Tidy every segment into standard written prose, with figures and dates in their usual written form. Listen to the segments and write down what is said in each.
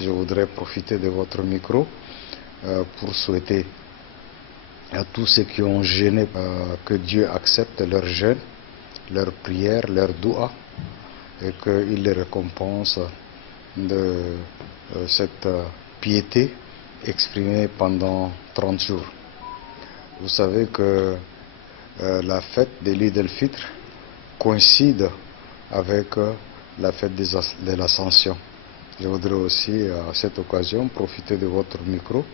je voudrais profiter de votre micro pour souhaiter à tous ceux qui ont jeûné que Dieu accepte leur jeûne, leur prière, leur doua, et qu'il les récompense de cette piété exprimée pendant 30 jours. Vous savez que la fête de l'Eid el-Fitr coïncide avec la fête de l'Ascension. Je voudrais aussi à cette occasion profiter de votre micro,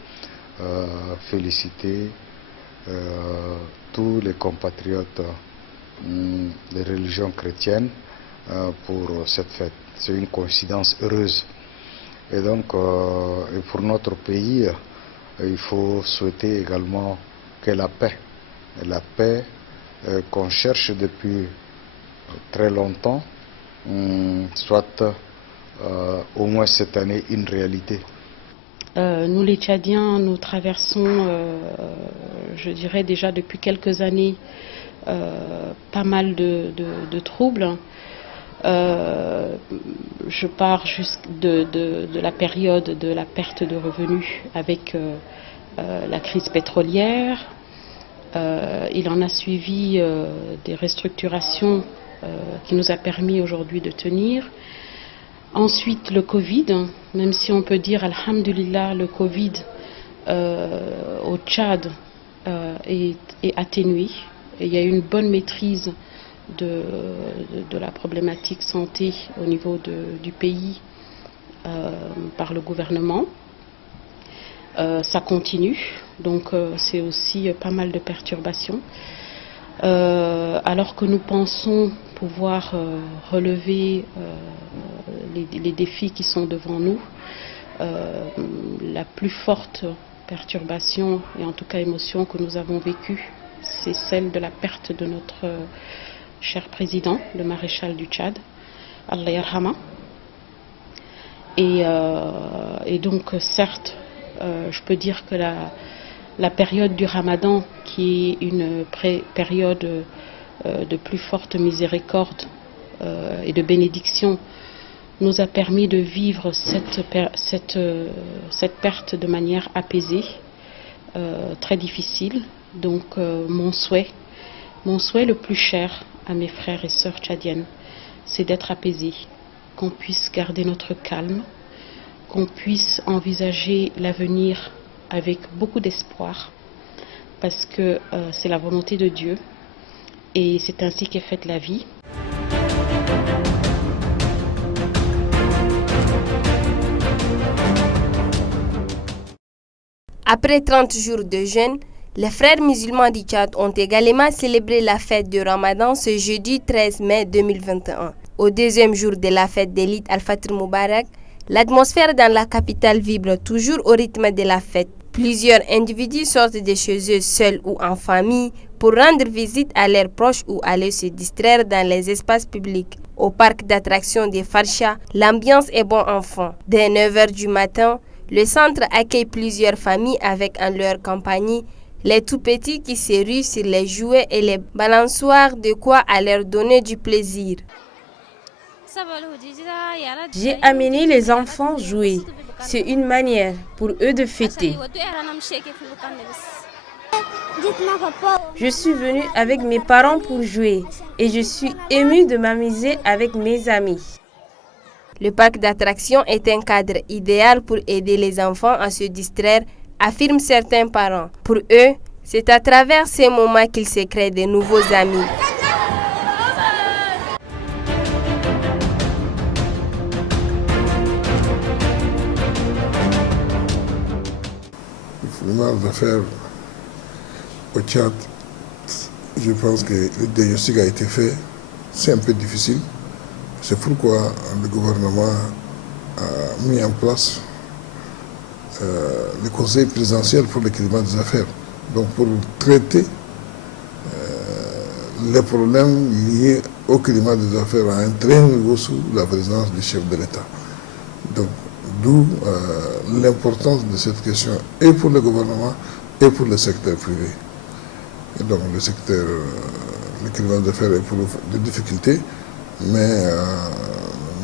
féliciter tous les compatriotes des religions chrétiennes pour cette fête. C'est une coïncidence heureuse. Et donc, et pour notre pays, il faut souhaiter également que la paix qu'on cherche depuis très longtemps, soit au moins cette année une réalité. Nous les Tchadiens, nous traversons, je dirais déjà depuis quelques années, pas mal de troubles. Je pars de la période de la perte de revenus avec la crise pétrolière. Il en a suivi des restructurations qui nous a permis aujourd'hui de tenir. Ensuite, le Covid, même si on peut dire, alhamdulillah, le Covid au Tchad est atténué. Et il y a une bonne maîtrise de la problématique santé au niveau du pays par le gouvernement. Ça continue, donc c'est aussi pas mal de perturbations. Alors que nous pensons pouvoir relever les défis qui sont devant nous, la plus forte perturbation et en tout cas émotion que nous avons vécue, c'est celle de la perte de notre cher président, le maréchal du Tchad, Allah yarhama. Et donc certes, je peux dire que la période du Ramadan, qui est une période de plus forte miséricorde et de bénédiction, nous a permis de vivre cette perte de manière apaisée, très difficile. Donc mon souhait le plus cher à mes frères et sœurs tchadiennes, c'est d'être apaisés, qu'on puisse garder notre calme, qu'on puisse envisager l'avenir avec beaucoup d'espoir, parce que c'est la volonté de Dieu et c'est ainsi qu'est faite la vie. Après 30 jours de jeûne, les frères musulmans du Tchad ont également célébré la fête du Ramadan ce jeudi 13 mai 2021. Au deuxième jour de la fête de l'Eid al-Fitr Moubarak, l'atmosphère dans la capitale vibre toujours au rythme de la fête. Plusieurs individus sortent de chez eux seuls ou en famille pour rendre visite à leurs proches ou aller se distraire dans les espaces publics. Au parc d'attractions de Farsha, l'ambiance est bon enfant. Dès 9h du matin, le centre accueille plusieurs familles avec en leur compagnie les tout-petits qui se ruent sur les jouets et les balançoires, de quoi à leur donner du plaisir. J'ai amené les enfants jouer. C'est une manière pour eux de fêter. Je suis venue avec mes parents pour jouer et je suis émue de m'amuser avec mes amis. Le parc d'attractions est un cadre idéal pour aider les enfants à se distraire, affirment certains parents. Pour eux, c'est à travers ces moments qu'ils se créent de nouveaux amis. Le d'affaires au Tchad, je pense que le diagnostic a été fait. C'est un peu difficile. C'est pourquoi le gouvernement a mis en place le conseil présidentiel pour le climat des affaires. Donc pour traiter les problèmes liés au climat des affaires à un très haut niveau sous la présidence du chef de l'État. Donc d'où l'importance de cette question et pour le gouvernement et pour le secteur privé. Et donc le climat des affaires éprouve des difficultés, mais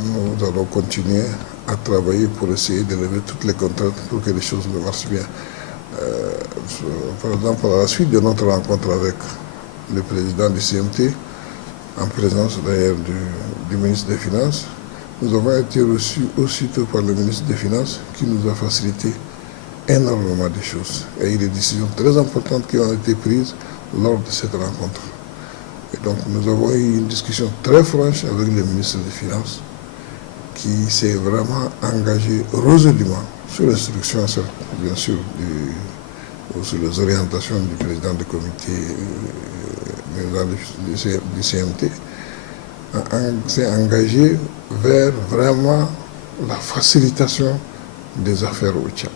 nous allons continuer à travailler pour essayer de lever toutes les contraintes pour que les choses marchent bien. Par exemple, à la suite de notre rencontre avec le président du CMT, en présence d'ailleurs du ministre des Finances, nous avons été reçus aussitôt par le ministre des Finances qui nous a facilité énormément de choses. Et il y a des décisions très importantes qui ont été prises lors de cette rencontre. Et donc nous avons eu une discussion très franche avec le ministre des Finances qui s'est vraiment engagé résolument sur l'instruction, bien sûr, sur les orientations du président du comité du CMT, s'est engagé vers vraiment la facilitation des affaires au Tchad.